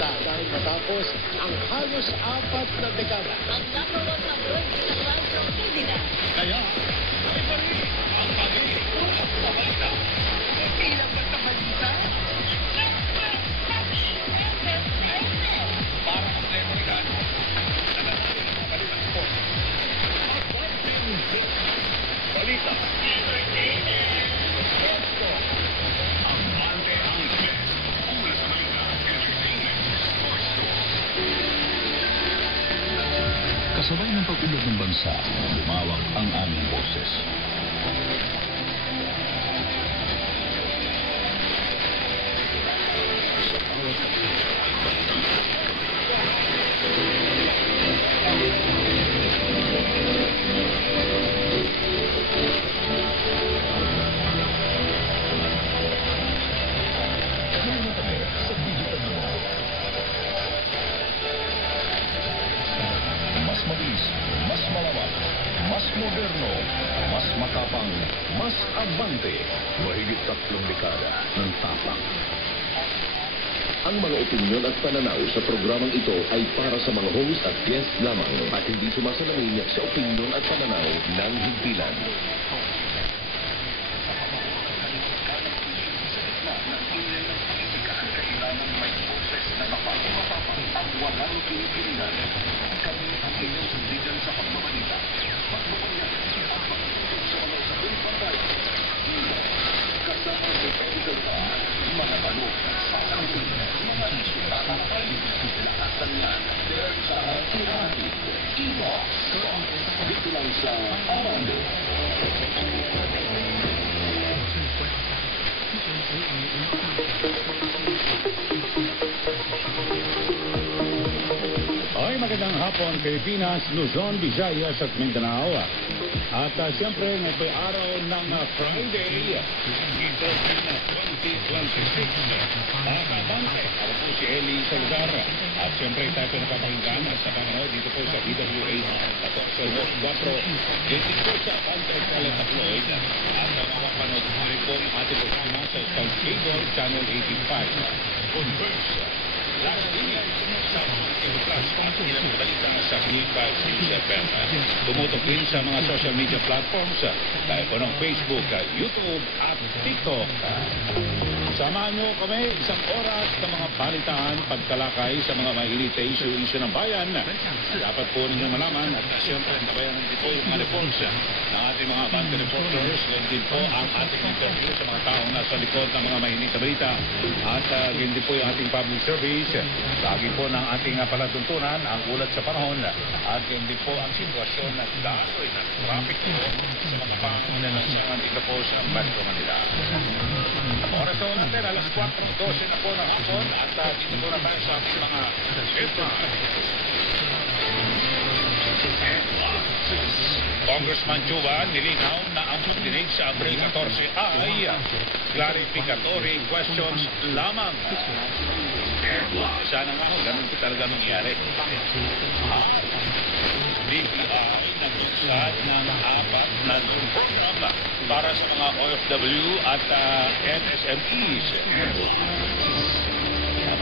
balita dahil matapos ang halos 4 na dekada. Ang number one na breaking news sa Pilipinas. Kaya, may pa rin ang pagiging ulat na balita. Ilang na balita? Para kompleto rin nananahin ang balitang sport. Balita. Ang ante-ante. Ulat na balita. Kasabay ng pag-ulad ng bansa, lumawak ang aming boses. Mas mabilis, mas malawak, mas moderno, mas matapang, mas abante. Mahigit 3 dekada ng tapang. Ang mga opinyon at pananaw sa programang ito ay para sa mga host at guest lamang at hindi sumasalamin sa opinyon at pananaw ng himpilan. Kami ang inyong sandigan sa pagbabalita. Magbabayan ang pagtutok sa mga usaping patay. Kasama sa pagkikita, mga tanong sa akin, mga isyu na kakay, lakas na sa tirahatid. Iba, dito lang sa Arando. Ay, magandang hapon, Pilipinas, Luzon, Visayas at Mindanao. At siyempre, ngayong araw ng Friday, ito na 2026. Mga kabante, ako po si Eli Salgar. At siyempre, tayo po napapakinggan sa panganood dito po sa DWA 14.4. Dito po sa Pantay Kala Tabloid. At makapanood rin po ang ating programa sa Sky Cable Channel 85. Converse. Last linya sa Plus at ilang balita sa P5 News FM. Tumutok din sa mga social media platforms. Tayo po ng Facebook, YouTube at TikTok. Samahan nyo kami isang oras ng mga balitaan, pagtalakay sa mga mainit na issue ng bayan. Dapat po ninyo malaman at siyempre nabayanan din po yung mga reports ng ating mga band reporters. Yan din po ang ating interview sa mga taong nasa likod ng mga mainit na balita. At yan din po yung ating public service. Lagi po ng ating palatuntunan ang ulat sa panahon. At yan din po ang sitwasyon ng daloy ng traffic po sa mga pangunalansangan dito po sa Metro Manila. Oras po natin, alas 4:12 na po ng hapon at dito po na tayo sa ating mga Congressman Chuba nilinaw na ang pagdinig sa Abril 14 ay clarificatory questions lamang. Sana nga, ganun po talaga nangyari. DPI naglunsad ng 4 na program para sa mga OFW at NSMEs.